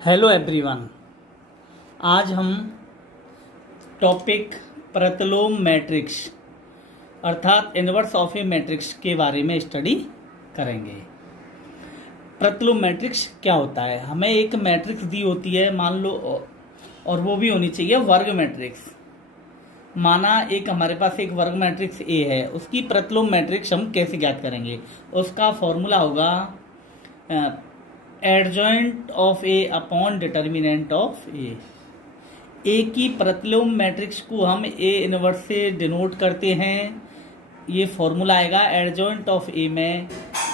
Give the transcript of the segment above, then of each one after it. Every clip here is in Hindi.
Hello everyone. आज हम टॉपिक प्रतिलोम मैट्रिक्स अर्थात इनवर्स ऑफ ए मैट्रिक्स के बारे में स्टडी करेंगे। प्रतिलोम मैट्रिक्स क्या होता है? हमें एक मैट्रिक्स दी होती है, मान लो, और वो भी होनी चाहिए वर्ग मैट्रिक्स। माना एक हमारे पास एक वर्ग मैट्रिक्स ए है, उसकी प्रतिलोम मैट्रिक्स हम कैसे ज्ञात करेंगे? उसका फॉर्मूला होगा adjoint of A upon determinant of A. A की प्रतिलोम मैट्रिक्स को हम ए इनवर्स से डिनोट करते हैं। ये फॉर्मूला आएगा एडजॉइंट ऑफ ए में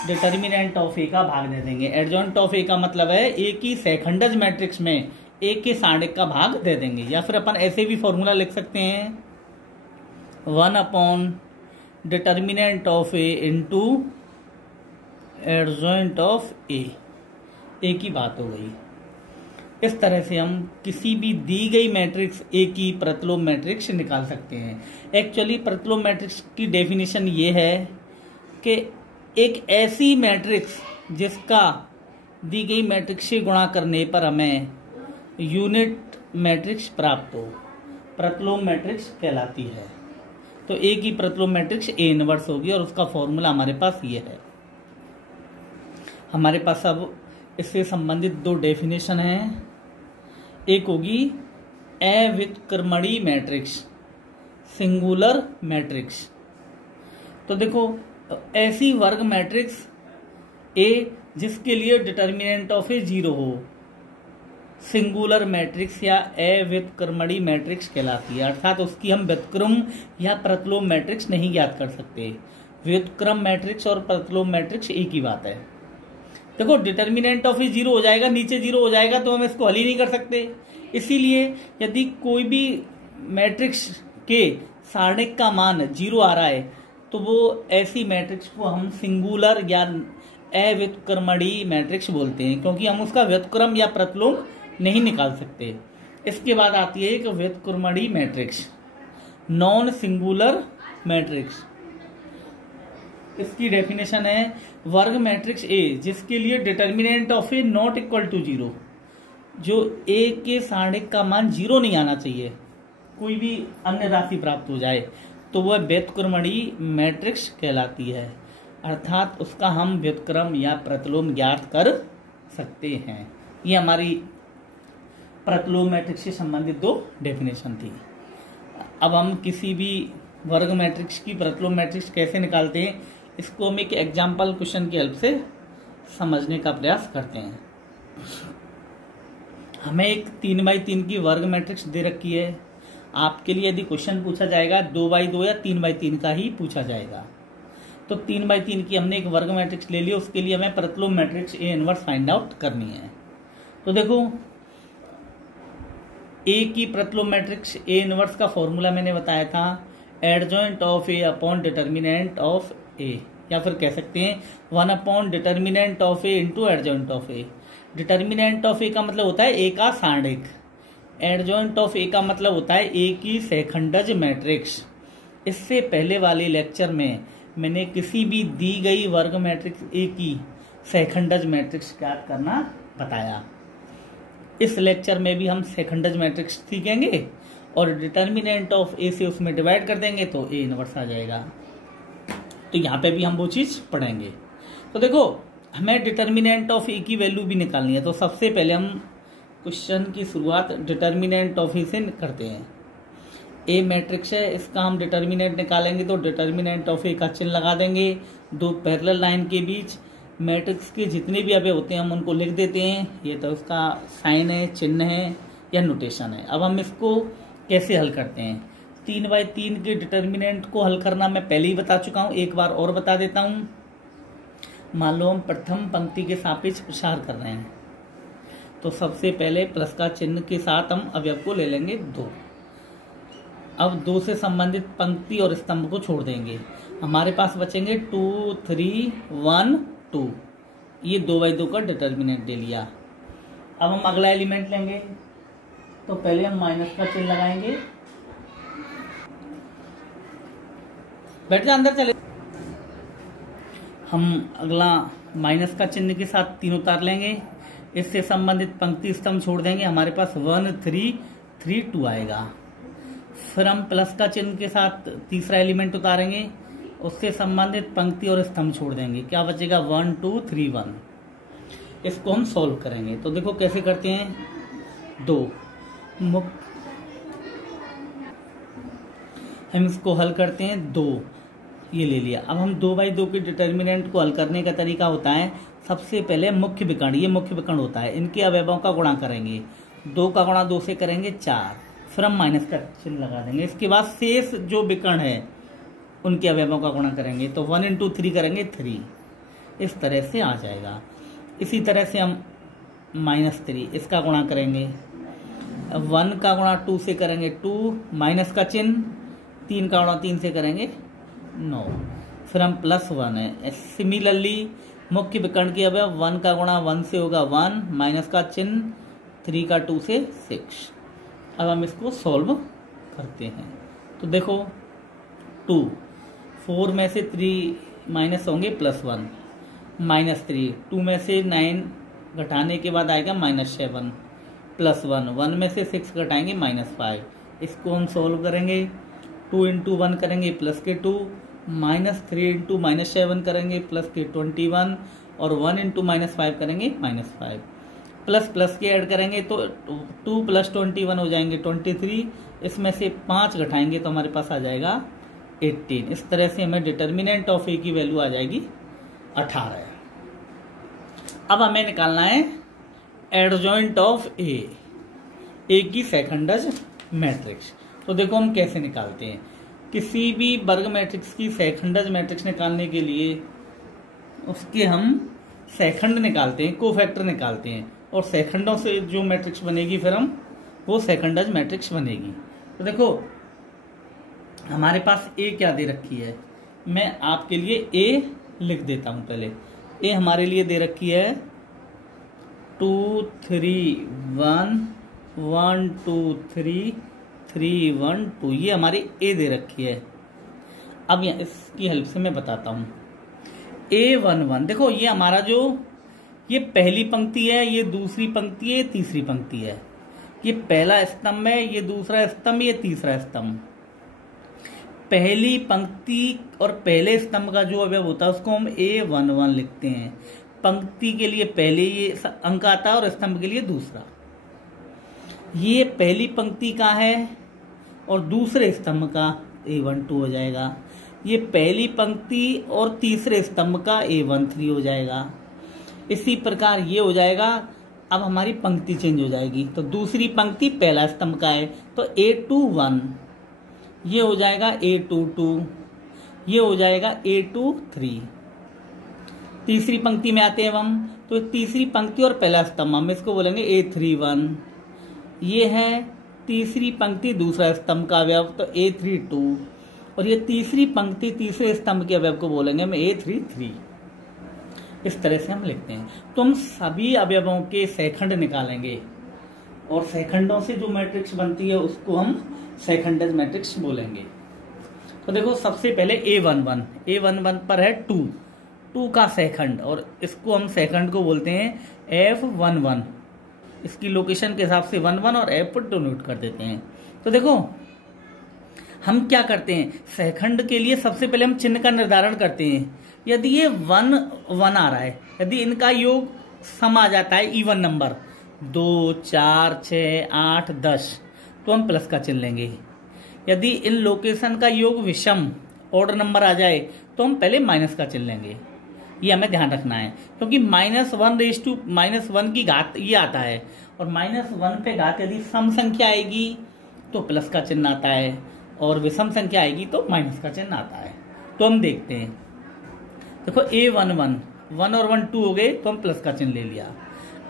डिटर्मिनेंट ऑफ ए का भाग दे देंगे। एडजॉइंट ऑफ ए का मतलब है ए की सेकंडज मैट्रिक्स में ए के साढ़े का भाग दे देंगे, या फिर अपन ऐसे भी फॉर्मूला लिख सकते हैं 1 upon determinant of A into adjoint of A की बात हो गई। इस तरह से हम किसी भी दी गई मैट्रिक्स ए की प्रतिलोम मैट्रिक्स निकाल सकते हैं। एक्चुअली प्रतिलोम मैट्रिक्स की डेफिनेशन ये है कि एक ऐसी मैट्रिक्स जिसका दी गई मैट्रिक्स से गुणा करने पर हमें यूनिट मैट्रिक्स प्राप्त हो, प्रतिलोम मैट्रिक्स कहलाती है। तो ए की प्रतिलोम मैट्रिक्स ए इनवर्स होगी और उसका फॉर्मूला हमारे पास ये है। हमारे पास अब इससे संबंधित दो डेफिनेशन हैं। एक होगी अव्युत्क्रमणीय मैट्रिक्स, सिंगुलर मैट्रिक्स। तो देखो, ऐसी वर्ग मैट्रिक्स ए जिसके लिए डिटर्मिनेंट ऑफ ए 0 हो, सिंगुलर मैट्रिक्स या अव्युत्क्रमणीय मैट्रिक्स कहलाती है। अर्थात उसकी हम व्युत्क्रम या प्रतिलोम मैट्रिक्स नहीं ज्ञात कर सकते। व्युत्क्रम मैट्रिक्स और प्रतिलोम मैट्रिक्स एक ही बात है। देखो, डिटर्मिनेंट ऑफ ए 0 हो जाएगा, नीचे 0 हो जाएगा, तो हम इसको हल ही नहीं कर सकते। इसीलिए यदि कोई भी मैट्रिक्स के सारणिक का मान 0 आ रहा है तो वो ऐसी मैट्रिक्स को हम सिंगुलर या अव्युत्क्रमणीय मैट्रिक्स बोलते हैं, क्योंकि हम उसका व्युत्क्रम या प्रतिलोम नहीं निकाल सकते। इसके बाद आती है एक व्युत्क्रमणीय मैट्रिक्स, नॉन सिंगुलर मैट्रिक्स। इसकी डेफिनेशन है वर्ग मैट्रिक्स ए जिसके लिए determinant of A not equal to 0, जो ए के सारणिक का मान 0 नहीं आना चाहिए, कोई भी अन्य राशि प्राप्त हो जाए, तो वह व्युत्क्रमणीय मैट्रिक्स कहलाती है। अर्थात उसका हम व्युत्क्रम या प्रतिलोम ज्ञात कर सकते हैं। ये हमारी प्रतिलोम मैट्रिक्स से संबंधित दो डेफिनेशन थी। अब हम किसी भी वर्ग मैट्रिक्स की प्रतिलोम मैट्रिक्स कैसे निकालते हैं, इसको हम एक एग्जाम्पल क्वेश्चन की हेल्प से समझने का प्रयास करते हैं। हमें एक 3x3 की वर्ग मैट्रिक्स दे रखी है। आपके लिए यदि क्वेश्चन पूछा जाएगा 2x2 या 3x3 का ही पूछा जाएगा। तो 3x3 की हमने एक वर्ग मैट्रिक्स ले लिया, उसके लिए हमें प्रतिलोम matrix A inverse find out करनी है। तो देखो, ए की प्रतिलोम मैट्रिक्स ए इनवर्स का फॉर्मूला मैंने बताया था adjoint of A upon determinant of A, या फिर कह सकते हैं 1 upon determinant of A into adjoint of A. Determinant of A का मतलब होता है ए का सारणिक, एडजॉइंट ऑफ ए का मतलब होता है ए की सेकंडज मैट्रिक्स। इससे पहले वाले लेक्चर में मैंने किसी भी दी गई वर्ग मैट्रिक्स ए की सेकंडज मैट्रिक्स ज्ञात करना बताया। इस लेक्चर में भी हम सेकंडज मैट्रिक्स सीखेंगे और डिटर्मिनेंट ऑफ ए से उसमें डिवाइड कर देंगे तो ए इनवर्स आ जाएगा। तो यहाँ पे भी हम वो चीज पढ़ेंगे। तो देखो, हमें डिटर्मिनेंट ऑफ ए की वैल्यू भी निकालनी है। तो सबसे पहले हम क्वेश्चन की शुरुआत डिटर्मिनेंट ऑफ ए से करते हैं। ए मैट्रिक्स है, इसका हम डिटर्मिनेंट निकालेंगे तो डिटर्मिनेंट ऑफ ए का चिन्ह लगा देंगे। दो पैरेलल लाइन के बीच मैट्रिक्स के जितने भी अवयव होते हैं हम उनको लिख देते हैं। ये तो उसका साइन है, चिन्ह है या नोटेशन है। अब हम इसको कैसे हल करते हैं? 3x3 के डिटर्मिनेंट को हल करना मैं पहले ही बता चुका हूं, एक बार और बता देता हूं। मान लो हम प्रथम पंक्ति के सापेक्ष प्रसार कर रहे हैं, तो सबसे पहले प्लस का चिन्ह के साथ हम अवयव को ले लेंगे 2। अब 2 से संबंधित पंक्ति और स्तंभ को छोड़ देंगे, हमारे पास बचेंगे 2 3 1 2। ये 2x2 का डिटर्मिनेंट ले लिया। अब हम अगला एलिमेंट लेंगे, तो पहले हम माइनस का चिन्ह लगाएंगे। बैठ जा, अंदर चले। हम अगला माइनस का चिन्ह के साथ 3 उतार लेंगे। इससे संबंधित पंक्ति स्तंभ छोड़ देंगे, हमारे पास 1 3 3 2 आएगा। फिर हम प्लस का चिन्ह के साथ तीसरा एलिमेंट उतारेंगे, उससे संबंधित पंक्ति और स्तंभ छोड़ देंगे, क्या बचेगा 1 2 3 1। इसको हम सॉल्व करेंगे। तो देखो कैसे करते हैं, हम इसको हल करते हैं 2, ये ले लिया। अब हम 2 बाई 2 के डिटर्मिनेंट को हल करने का तरीका होता है, सबसे पहले मुख्य विकर्ण, ये मुख्य विकर्ण होता है, इनके अवयवों का गुणा करेंगे, 2 का गुणा 2 से करेंगे 4, फिर हम माइनस का चिन्ह लगा देंगे। इसके बाद शेष जो विकर्ण है उनके अवयवों का गुणा करेंगे, तो 1 इंटू 3 करेंगे 3, इस तरह से आ जाएगा। इसी तरह से हम -3 इसका गुणा करेंगे, 1 का गुणा 2 से करेंगे 2, माइनस का चिन्ह, 3 का गुणा 3 से करेंगे 9, फिर हम +1 है। सिमिलरली मुख्य विकर्ण की अवयव 1 का गुणा 1 से होगा 1, माइनस का चिन्ह, 3 का 2 से 6। अब हम इसको सॉल्व करते हैं। तो देखो 2, 4 में से 3 माइनस होंगे +1, -3, 2 में से 9 घटाने के बाद आएगा -7, +1, 1 में से 6 घटाएंगे -5। इसको हम सॉल्व करेंगे, 2 इंटू 1 करेंगे प्लस के 2, -3 इंटू -7 करेंगे प्लस के 21, और 1 इंटू -5 करेंगे -5, प्लस प्लस के ऐड करेंगे तो 2 + 21 हो जाएंगे 23, इसमें से 5 घटाएंगे तो हमारे पास आ जाएगा 18। इस तरह से हमें डिटर्मिनेंट ऑफ ए की वैल्यू आ जाएगी 18। अब हमें निकालना है एडजॉइंट ऑफ ए की सेकंडज मैट्रिक्स। तो देखो हम कैसे निकालते हैं, किसी भी वर्ग मैट्रिक्स की सेकंडज मैट्रिक्स निकालने के लिए उसके हम सेकंड निकालते हैं, कोफैक्टर निकालते हैं, और सेकंडों से जो मैट्रिक्स बनेगी फिर हम वो सेकंडज मैट्रिक्स बनेगी। तो देखो हमारे पास ए क्या दे रखी है, मैं आपके लिए ए लिख देता हूं। पहले ए हमारे लिए दे रखी है 2 3 1 1 2 3 3 1 2, ये हमारी ए दे रखी है। अब इसकी हेल्प से मैं बताता हूं। A11 देखो ये हमारा जो ये पहली पंक्ति है, ये दूसरी पंक्ति है, तीसरी पंक्ति है, ये पहला स्तंभ है, ये दूसरा स्तंभ, ये तीसरा स्तंभ। पहली पंक्ति और पहले स्तंभ का जो अवयव होता है उसको हम A11 लिखते हैं। पंक्ति के लिए पहले ये अंक आता है और स्तंभ के लिए दूसरा। ये पहली पंक्ति का है और दूसरे स्तंभ का A12 हो जाएगा। ये पहली पंक्ति और तीसरे स्तंभ का A13 हो जाएगा। इसी प्रकार ये हो जाएगा। अब हमारी पंक्ति चेंज हो जाएगी, तो दूसरी पंक्ति पहला स्तंभ का है तो A21, ये हो जाएगा A22, ये हो जाएगा A23। तीसरी पंक्ति में आते हैं हम, तो तीसरी पंक्ति और पहला स्तंभ हम इसको बोलेंगे A31। ये है तीसरी पंक्ति दूसरा स्तंभ का अवयव तो A32, और ये तीसरी पंक्ति तीसरे स्तंभ के अवयव को बोलेंगे हम A33। इस तरह से हम लिखते हैं। तो हम सभी अवयवों के सेकंड निकालेंगे और सेकंडों से जो मैट्रिक्स बनती है उसको हम सेकंडज मैट्रिक्स बोलेंगे। तो देखो सबसे पहले A11 पर है 2 का सेकंड, और इसको हम सेकंड को बोलते हैं F11। इसकी लोकेशन के हिसाब से 11 और F पर डोनोट कर देते हैं। तो देखो हम क्या करते हैं, सेकंड के लिए सबसे पहले हम चिन्ह का निर्धारण करते हैं। यदि ये 1 1 आ रहा है, यदि इनका योग सम आ जाता है इवन नंबर 2 4 6 8 10, तो हम प्लस का चिन्ह लेंगे। यदि इन लोकेशन का योग विषम ऑड नंबर आ जाए तो हम पहले माइनस का चिन्ह लेंगे। ये हमें ध्यान रखना है, क्योंकि -1 की घात ये आता है, और -1 पे घात यदि सम संख्या आएगी तो प्लस का चिन्ह आता है, और विषम संख्या आएगी तो माइनस का चिन्ह आता है। तो हम देखते हैं, देखो A11 1 और 1 2 हो गए तो हम प्लस का चिन्ह ले लिया।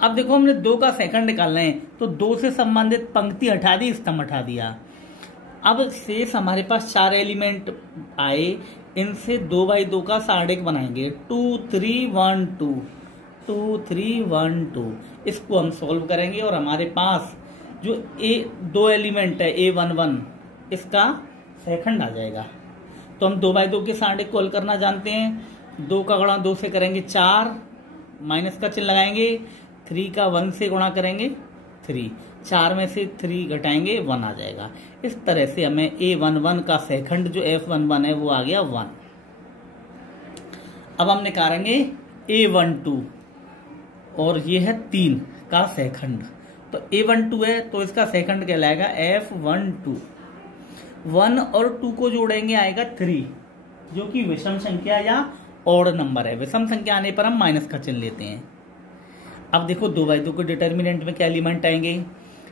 अब देखो हमने 2 का सेकंड निकालना है, तो 2 से संबंधित पंक्ति हटा दी, स्तंभ हटा दिया। अब शेष हमारे पास 4 एलिमेंट आए, इनसे 2 बाई 2 का सार्डिक बनाएंगे 2 3 1 2 2 3 1 2। इसको हम सॉल्व करेंगे और हमारे पास जो 2 एलिमेंट है A11 इसका सेकंड आ जाएगा। तो हम 2 बाई 2 के सार्डिक को हल करना जानते हैं। 2 का गुणा 2 से करेंगे 4, माइनस का चिन्ह लगाएंगे, 3 का 1 से गुणा करेंगे 3, 4 में से 3 घटाएंगे 1 आ जाएगा। इस तरह से हमें A11 का सेकंड जो F11 है वो आ गया 1। अब हम निकालेंगे A12 और ये है 3 का सेकंड, तो A12 है तो इसका सेकंड कहलाएगा F12। 1 और 2 को जोड़ेंगे आएगा 3, जो कि विषम संख्या या ऑड नंबर है। विषम संख्या आने पर हम माइनस का चिन्ह लेते हैं। अब देखो 2/2 के डिटर्मिनेंट में क्या एलिमेंट आएंगे,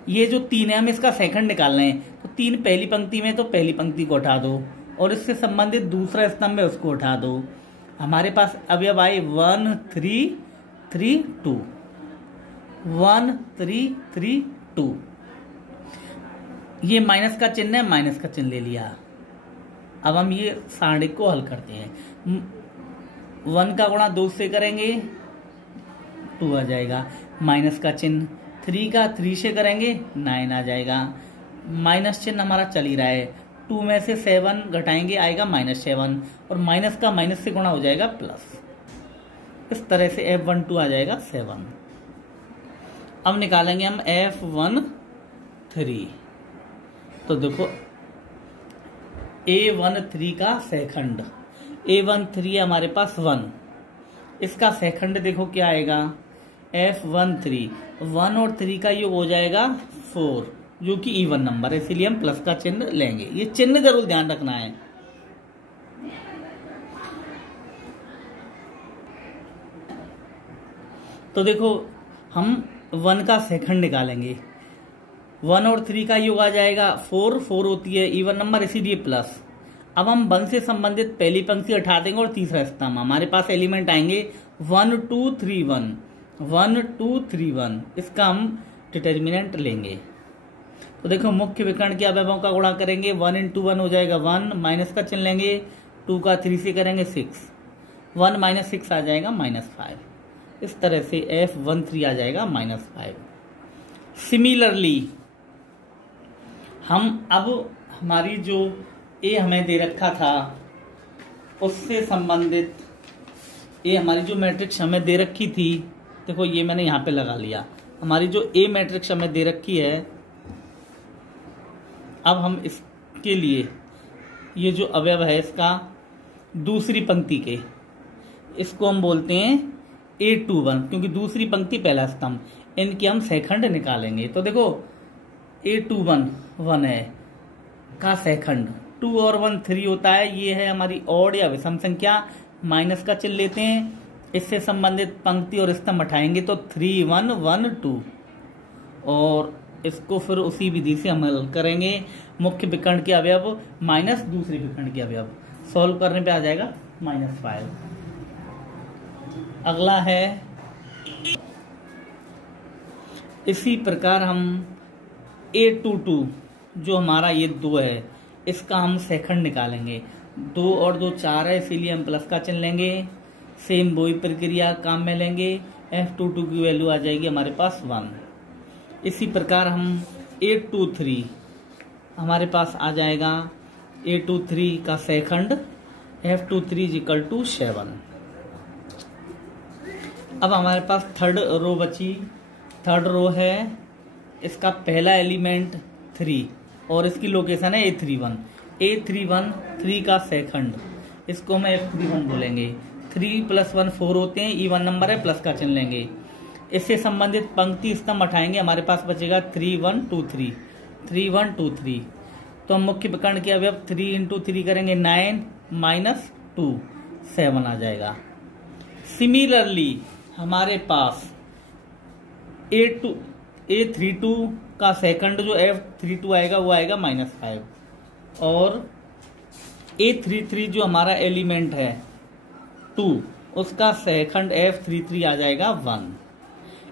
ये जो 3 है हमें इसका सेकंड निकालना है, तो 3 पहली पंक्ति में, तो पहली पंक्ति को उठा दो और इससे संबंधित दूसरा स्तंभ है उसको उठा दो। हमारे पास अवयव आए 1 3 3 2, 1 3 3 2। ये माइनस का चिन्ह है, माइनस का चिन्ह ले लिया। अब हम ये सारणिक को हल करते हैं। 1 का गुणा 2 से करेंगे 2 आ जाएगा, माइनस का चिन्ह 3 का 3 से करेंगे 9 आ जाएगा। माइनस चिन्ह हमारा चल ही रहा है, 2 में से 7 घटाएंगे आएगा -7 और माइनस का माइनस से गुणा हो जाएगा प्लस। इस तरह से F12 आ जाएगा 7। अब निकालेंगे हम F13। तो देखो A13 का सेकंड, A13 हमारे पास 1, इसका सेकंड देखो क्या आएगा F13। 1 और 3 का योग हो जाएगा 4, जो कि इवन नंबर है, इसीलिए हम प्लस का चिन्ह लेंगे। ये चिन्ह जरूर ध्यान रखना है। तो देखो हम 1 का सेकंड निकालेंगे, 1 और 3 का योग आ जाएगा 4, 4 होती है इवन नंबर, इसीलिए प्लस। अब हम 1 से संबंधित पहली पंक्ति हटा देंगे और तीसरा स्तंभ, हमारे पास एलिमेंट आएंगे 1 2 3 1, 1 2 3 1। इसका हम डिटर्मिनेंट लेंगे। तो देखो मुख्य विकर्ण के अवयवों का गुणा करेंगे, 1 × 1 हो जाएगा 1, माइनस का चिन्ह लेंगे, 2 का 3 से करेंगे 6, 1 - 6 आ जाएगा -5। इस तरह से F13 आ जाएगा -5। सिमिलरली हम अब हमारी जो A हमें दे रखा था उससे संबंधित A हमारी जो मैट्रिक्स हमें दे रखी थी, देखो ये मैंने यहाँ पे लगा लिया, हमारी जो A मैट्रिक्स हमें दे रखी है। अब हम इसके लिए ये जो अवयव है इसका दूसरी पंक्ति के, इसको हम बोलते हैं A21, क्योंकि दूसरी पंक्ति पहला स्तंभ, इनके हम सेकंड निकालेंगे। तो देखो A21 1 है का सेकंड, 2 और 1 3 होता है, ये है हमारी ऑड या विषम संख्या, माइनस का चिन्ह लेते हैं, इससे संबंधित पंक्ति और स्तंभ हटाएंगे तो 3 1 1 2, और इसको फिर उसी विधि से हम हल करेंगे। मुख्य विकर्ण के अवयव माइनस दूसरे विकर्ण के अवयव, सॉल्व करने पे आ जाएगा -5। अगला है इसी प्रकार हम A22 जो हमारा ये 2 है, इसका हम सेकंड निकालेंगे। 2 और 2 4 है, इसीलिए हम प्लस का चिन्ह लेंगे। सेम वही प्रक्रिया काम में लेंगे, F22 की वैल्यू आ जाएगी हमारे पास 1। इसी प्रकार हम A23 हमारे पास आ जाएगा, A23 का सेकंड F23 = 7। अब हमारे पास थर्ड रो बची, थर्ड रो है, इसका पहला एलिमेंट 3 और इसकी लोकेशन है A31। A31 3 का सेकंड, इसको हम F31 बोलेंगे। 3 + 1 4 होते हैं, इवन नंबर है, प्लस का चिन्ह लेंगे। इससे संबंधित पंक्ति स्तंभ हटाएंगे, हमारे पास बचेगा 3 1 2 3, 3 1 2 3। तो हम मुख्य विकर्ण के अवयव 3 × 3 करेंगे 9 - 2 7 आ जाएगा। सिमिलरली हमारे पास A32 का सेकंड जो F32 आएगा वो आएगा -5, और A33 जो हमारा एलिमेंट है 2, उसका सेकंड F33 आ जाएगा 1।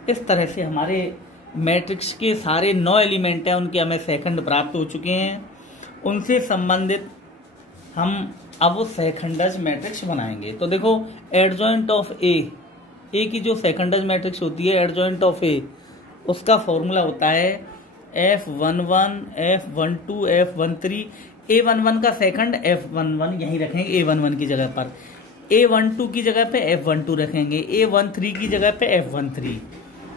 इस तरह से हमारे मैट्रिक्स के सारे 9 एलिमेंट हैं, उनके हमें सेकंड प्राप्त हो चुके हैं। उनसे संबंधित हम अब सेकंडज मैट्रिक्स बनाएंगे। तो देखो एडजॉइंट ऑफ ए की जो सेकंडज मैट्रिक्स होती है, एडजॉइंट ऑफ ए, उसका फॉर्मूला होता है F11 F12 F13। A11 का सेकंड F11 यहीं रखेंगे A11 की जगह पर, A12 की जगह पे F12 रखेंगे, A13 की जगह पे F13।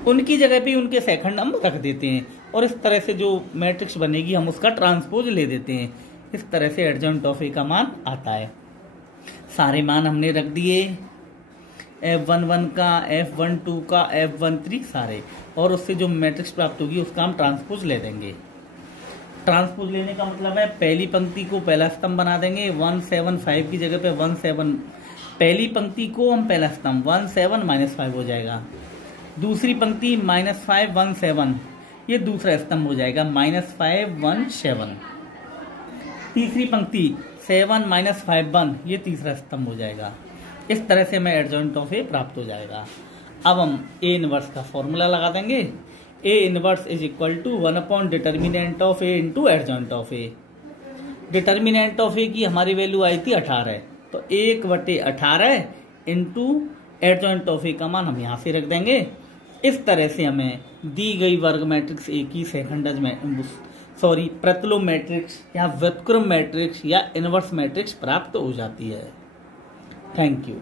उनकी जगह पे उनके सेकंड हम रख देते हैं और इस तरह से जो मैट्रिक्स बनेगी हम उसका ट्रांसपोज ले देते हैं। इस तरह से एडजॉइंट ऑफ ए का मान आता है। सारे मान हमने रख दिए, F11 का, F12 का, F13 सारे, और उससे जो मैट्रिक्स प्राप्त होगी उसका हम ट्रांसपोज ले देंगे। ट्रांसपोज लेने का मतलब है पहली पंक्ति को पहला स्तंभ बना देंगे, 175 की जगह पे 17, पहली पंक्ति को हम पहला स्तंभ 17 - 5 हो जाएगा। दूसरी पंक्ति -5 17, ये दूसरा स्तंभ हो जाएगा -5 17। तीसरी पंक्ति 7 - 5 1, ये तीसरा स्तंभ हो जाएगा। इस तरह से हमें एडजॉइंट ऑफ ए प्राप्त हो जाएगा। अब हम ए इनवर्स का फॉर्मूला लगा देंगे। A inverse is equal to 1 determinant of A into adjoint of A. Determinant of A की हमारी वैल्यू आई थी 18, तो 1/18 इंटू एडजॉइंट ऑफ ए का मान हम यहाँ से रख देंगे। इस तरह से हमें दी गई वर्ग मैट्रिक्स ए की सेकंडज में प्रतिलोम मैट्रिक्स या व्युत्क्रम मैट्रिक्स या इनवर्स मैट्रिक्स प्राप्त हो जाती है। Thank you.